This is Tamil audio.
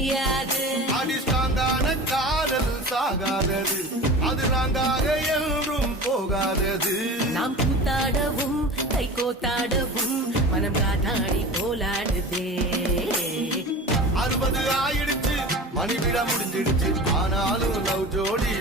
கிடையாது. அடிஸ்டாங்கான காதல் சாகாதது, அது நாங்காக என்றும் போகாதது. நாம் கூத்தாடவும் கை கோத்தாடவும் மனம் காத்தாடி போலாடுதே. 60 ஆயிடுச்சு, மணிவிட முடிஞ்சிடுச்சு, ஆனாலும் லவ் ஜோடி